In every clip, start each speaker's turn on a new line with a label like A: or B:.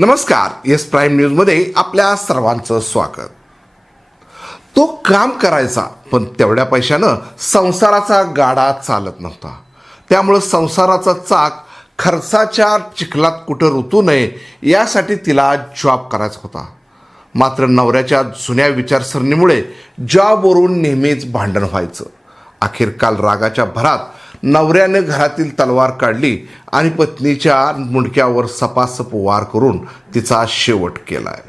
A: नमस्कार S prime न्यूजमध्ये आपल्या सर्वांचं स्वागत. तो काम करायचा पण तेवढ्या पैशानं संसाराचा गाडा चालत नव्हता. त्यामुळं संसाराचा चाक खर्चाच्या चिखलात कुठं रुतू नये यासाठी तिला जॉब करायचा होता. मात्र नवऱ्याच्या जुन्या विचारसरणीमुळे जॉबवरून नेहमीच भांडण व्हायचं. अखेर काल रागाच्या भरात नवऱ्याने घरातील तलवार काढली आणि पत्नीच्या मुंडक्यावर सपासप वार करून तिचा शेवट केलाय.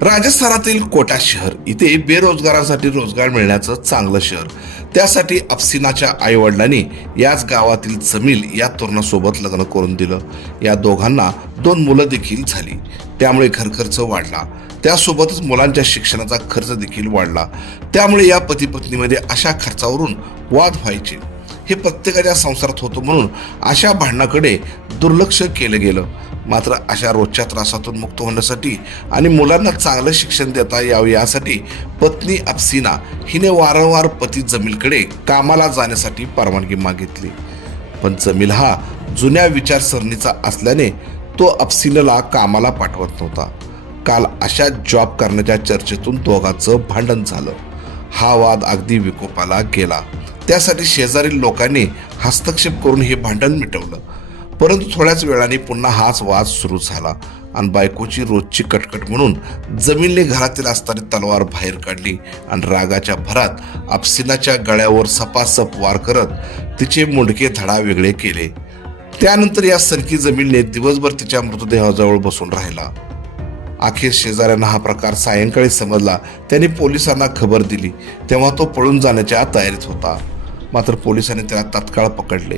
A: राजस्थानातील कोटा शहर इथे बेरोजगारांसाठी रोजगार मिळण्याचं चांगलं शहर. त्यासाठी अफसिनाच्या आईवडिलांनी याच गावातील जमील या तरुणासोबत लग्न करून दिलं. या दोघांना दोन मुलं देखील झाली. त्यामुळे घरखर्च वाढला. त्यासोबतच मुलांच्या शिक्षणाचा खर्च देखील वाढला. त्यामुळे या पती पत्नीमध्ये अशा खर्चावरून वाद व्हायचे. हे प्रत्येकाच्या संसारात होतं म्हणून अशा भांडणाकडे दुर्लक्ष केलं गेलं. मात्र अशा रोजच्या त्रासातून मुक्त होण्यासाठी आणि मुलांना चांगलं शिक्षण देता यावं यासाठी पत्नी अप्सिना हिने वारंवार पती जमीलकडे कामाला जाण्यासाठी परवानगी मागितली. पण जमील हा जुन्या विचारसरणीचा असल्याने तो अप्सिनला कामाला पाठवत नव्हता. काल अशा जॉब करण्याच्या चर्चेतून दोघांचं भांडण झालं. हा वाद अगदी विकोपाला गेला. त्यासाठी शेजारील लोकांनी हस्तक्षेप करून हे भांडण मिटवलं. परंतु थोड्याच वेळाने पुन्हा हाच वाद सुरू झाला आणि बायकोची रोजची कटकट म्हणून जमीनने घरातील असताना तलवार बाहेर काढली आणि रागाच्या भरात आपसिनाच्या गळ्यावर सपासप वार करत तिचे मुंडके धडा वेगळे केले. त्यानंतर या सनकी जमीनने दिवसभर तिच्या मृतदेहाजवळ बसून राहिला. अखेर शेजाऱ्यांना हा प्रकार सायंकाळी समजला. त्यांनी पोलिसांना खबर दिली. तेव्हा तो पळून जाण्याच्या तयारीत होता. मात्र पोलिसांनी त्याला तात्काळ पकडले.